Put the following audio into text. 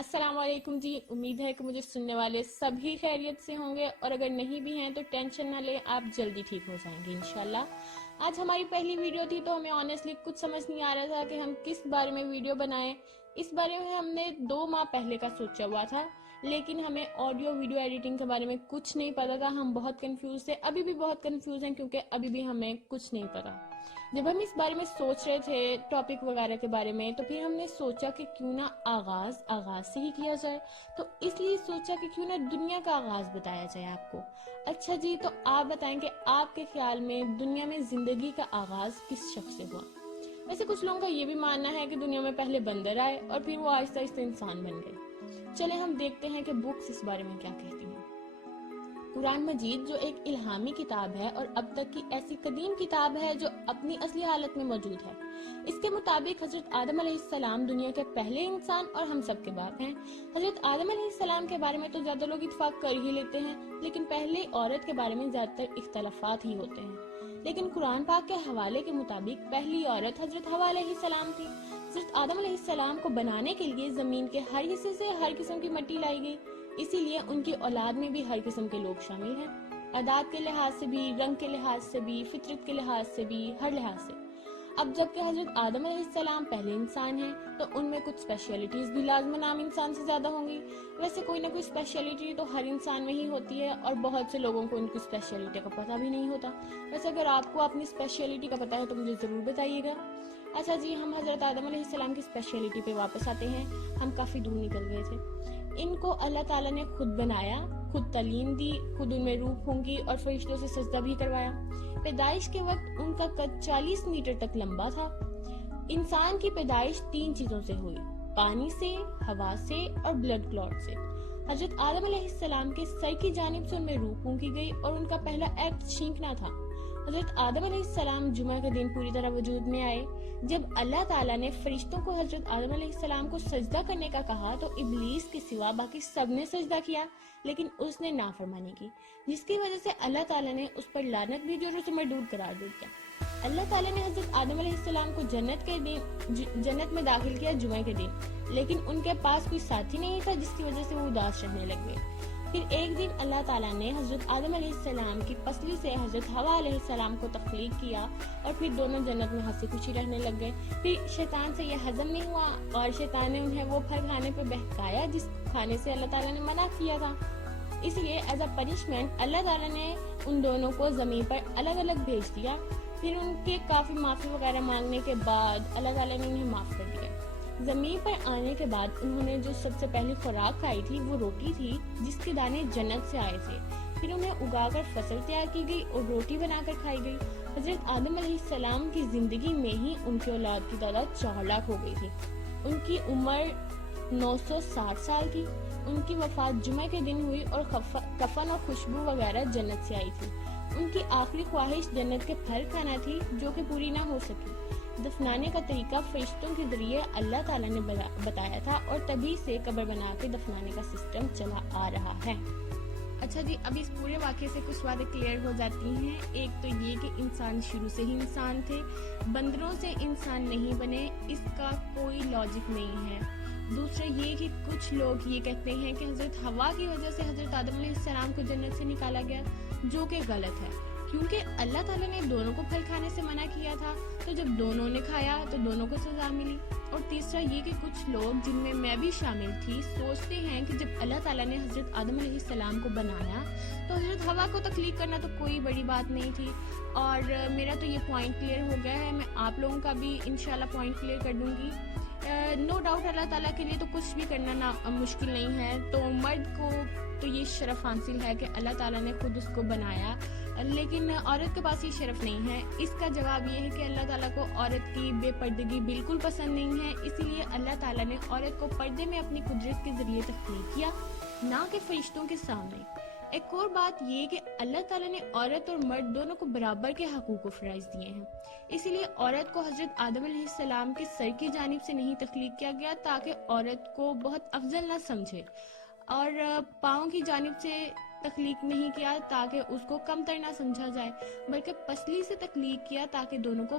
السلام علیکم جی، امید ہے کہ مجھے سننے والے سبھی خیریت سے ہوں گے، اور اگر نہیں بھی ہیں تو ٹینشن نہ لیں، آپ جلدی ٹھیک ہو جائیں گے انشاءاللہ۔ آج ہماری پہلی ویڈیو تھی تو ہمیں آنیسٹلی کچھ سمجھ نہیں آ رہا تھا کہ ہم کس بارے میں ویڈیو بنائیں۔ اس بارے میں ہم نے 2 ماہ پہلے کا سوچا ہوا تھا، لیکن ہمیں آڈیو ویڈیو ایڈیٹنگ کے بارے میں کچھ نہیں پتا تھا۔ ہم بہت کنفیوز تھے، ابھی بھی بہت کنفیوز ہیں کیونکہ ابھی بھی ہمیں کچھ نہیں پتا۔ جب ہم اس بارے میں سوچ رہے تھے ٹاپک وغیرہ کے بارے میں، تو پھر ہم نے سوچا کہ کیوں نہ آغاز سے ہی کیا جائے، تو اس لیے سوچا کہ کیوں نہ دنیا کا آغاز بتایا جائے آپ کو۔ اچھا جی، تو آپ بتائیں کہ آپ کے خیال میں دنیا میں زندگی کا آغاز کس شخص سے ہوا؟ ویسے کچھ لوگوں کا یہ بھی ماننا ہے کہ دنیا میں پہلے بندر آئے اور پھر وہ آہستہ آہستہ انسان بن گئے۔ چلے ہم دیکھتے ہیں کہ بکس اس بارے میں کیا کہتی ہیں۔ قرآن مجید جو ایک الہامی کتاب ہے اور اب تک کی ایسی قدیم کتاب ہے جو اپنی اصلی حالت میں موجود ہے، اس کے مطابق حضرت آدم علیہ السلام دنیا کے پہلے انسان اور ہم سب کے باپ ہیں۔ حضرت آدم علیہ السلام کے بارے میں تو زیادہ لوگ اتفاق کر ہی لیتے ہیں، لیکن پہلے عورت کے بارے میں زیادہ تر اختلافات ہی ہوتے ہیں۔ لیکن قرآن پاک کے حوالے کے مطابق پہلی عورت حضرت حوا علیہ السلام تھی۔ حضرت آدم علیہ السلام کو بنانے کے لیے زمین کے ہر حصے سے ہر قسم کی مٹی لائی گئی، اسی لیے ان کی اولاد میں بھی ہر قسم کے لوگ شامل ہیں، اعداد کے لحاظ سے بھی، رنگ کے لحاظ سے بھی، فطرت کے لحاظ سے بھی، ہر لحاظ سے۔ اب جبکہ حضرت آدم علیہ السلام پہلے انسان ہیں تو ان میں کچھ اسپیشلٹیز بھی لازماً عام انسان سے زیادہ ہوں گی۔ ویسے کوئی نہ کوئی اسپیشلٹی تو ہر انسان میں ہی ہوتی ہے، اور بہت سے لوگوں کو ان کی اسپیشلٹی کا پتہ بھی نہیں ہوتا۔ ویسے اگر آپ کو اپنی اسپیشلٹی کا پتہ ہے تو مجھے ضرور بتائیے گا۔ اچھا جی، ہم حضرت آدم علیہ السلام کی اسپیشلٹی پہ واپس آتے ہیں۔ ہم کافی دور نکل گئے تھے۔ ان کو اللہ تعالیٰ نے خود بنایا، خود تعلیم دی، خود ان میں روح پھونکی اور فرشتوں سے سجدہ بھی کروایا۔ پیدائش کے وقت ان کا قد 40 میٹر تک لمبا تھا۔ انسان کی پیدائش 3 چیزوں سے ہوئی: پانی سے، ہوا سے اور بلڈ کلوٹ سے۔ حضرت آدم علیہ السلام کے سر کی جانب سے ان میں روح پھونکی گئی اور ان کا پہلا ایکٹ چھینکنا تھا۔ حضرت آدم علیہ السلام جمعہ کے دن پوری طرح وجود میں آئے۔ جب اللہ تعالیٰ نے فرشتوں کو حضرت آدم علیہ السلام کو سجدہ کرنے کا کہا تو ابلیس کے سوا باقی سب نے سجدہ کیا، لیکن اس نے نافرمانی کی، جس کی وجہ سے اللہ تعالیٰ نے اس پر لعنت بھیجی اور اسے مردود قرار دے دیا۔ اللہ تعالیٰ نے حضرت آدم علیہ السلام کو جنت میں داخل کیا جمعہ کے دن، لیکن ان کے پاس کوئی ساتھی نہیں تھا، جس کی وجہ سے وہ اداس رہنے لگ گئے۔ پھر ایک دن اللہ تعالیٰ نے حضرت آدم علیہ السلام کی پسلی سے حضرت حوا علیہ السلام کو تخلیق کیا، اور پھر دونوں جنت میں ہنسی خوشی رہنے لگ گئے۔ پھر شیطان سے یہ ہضم نہیں ہوا اور شیطان نے انہیں وہ پھل کھانے پہ بہکایا جس کھانے سے اللہ تعالیٰ نے منع کیا تھا۔ اس لیے ایز اے پنشمنٹ اللہ تعالیٰ نے ان دونوں کو زمین پر الگ الگ بھیج دیا۔ پھر ان کے کافی معافی وغیرہ مانگنے کے بعد اللہ تعالیٰ نے انہیں معاف کر دیا۔ زمین پر آنے کے بعد انہوں نے جو سب سے پہلی خوراک کھائی تھی وہ روٹی تھی، جس کے دانے جنت سے آئے تھے۔ پھر انہیں اگا کر فصل تیار کی گئی اور روٹی بنا کر کھائی گئی۔ حضرت آدم علیہ السلام کی زندگی میں ہی ان کی اولاد کی تعداد 4 لاکھ ہو گئی تھی۔ ان کی عمر 960 سال تھی۔ ان کی وفات جمعہ کے دن ہوئی اور کفن اور خوشبو وغیرہ جنت سے آئی تھی۔ ان کی آخری خواہش جنت کے پھل کھانا تھی، جو کہ پوری نہ ہو سکی۔ دفنانے کا طریقہ فرشتوں کے ذریعے اللہ تعالیٰ نے بتایا تھا، اور تبھی سے قبر بنا کے دفنانے کا سسٹم چلا آ رہا ہے۔ اچھا جی، اب اس پورے واقعے سے کچھ باتیں کلیئر ہو جاتی ہیں۔ ایک تو یہ کہ انسان شروع سے ہی انسان تھے، بندروں سے انسان نہیں بنے، اس کا کوئی لاجک نہیں ہے۔ دوسرا یہ کہ کچھ لوگ یہ کہتے ہیں کہ حضرت حوا کی وجہ سے حضرت آدم علیہ السلام کو جنت سے نکالا گیا، جو کہ غلط ہے، کیونکہ اللہ تعالیٰ نے دونوں کو پھل کھانے سے منع کیا تھا، تو جب دونوں نے کھایا تو دونوں کو سزا ملی۔ اور تیسرا یہ کہ کچھ لوگ، جن میں بھی شامل تھی، سوچتے ہیں کہ جب اللہ تعالیٰ نے حضرت آدم علیہ السلام کو بنایا تو حضرت حوا کو تخلیق کرنا تو کوئی بڑی بات نہیں تھی۔ اور میرا تو یہ پوائنٹ کلیئر ہو گیا ہے، میں آپ لوگوں کا بھی انشاءاللہ پوائنٹ کلیئر کر دوں گی۔ نو ڈاؤٹ اللہ تعالیٰ کے لیے تو کچھ بھی کرنا مشکل نہیں ہے، تو مرد کو تو یہ شرف حاصل ہے کہ اللہ تعالیٰ نے خود اس کو بنایا، لیکن عورت کے پاس یہ شرف نہیں ہے۔ اس کا جواب یہ ہے کہ اللہ تعالیٰ کو عورت کی بے پردگی بالکل پسند نہیں ہے، اسی لیے اللہ تعالیٰ نے عورت کو پردے میں اپنی قدرت کے ذریعے تخلیق کیا، نہ کہ فرشتوں کے سامنے۔ ایک اور بات یہ کہ اللہ تعالیٰ نے عورت اور مرد دونوں کو برابر کے حقوق و فرائض دیے ہیں، اسی لیے عورت کو حضرت آدم علیہ السلام کے سر کی جانب سے نہیں تخلیق کیا گیا تاکہ عورت کو بہت افضل نہ سمجھے، اور پاؤں کی جانب سے تخلیق نہیں کیا تاکہ اس کو کم تر نہ سمجھا جائے، بلکہ پسلی سے تخلیق کیا تاکہ دونوں کو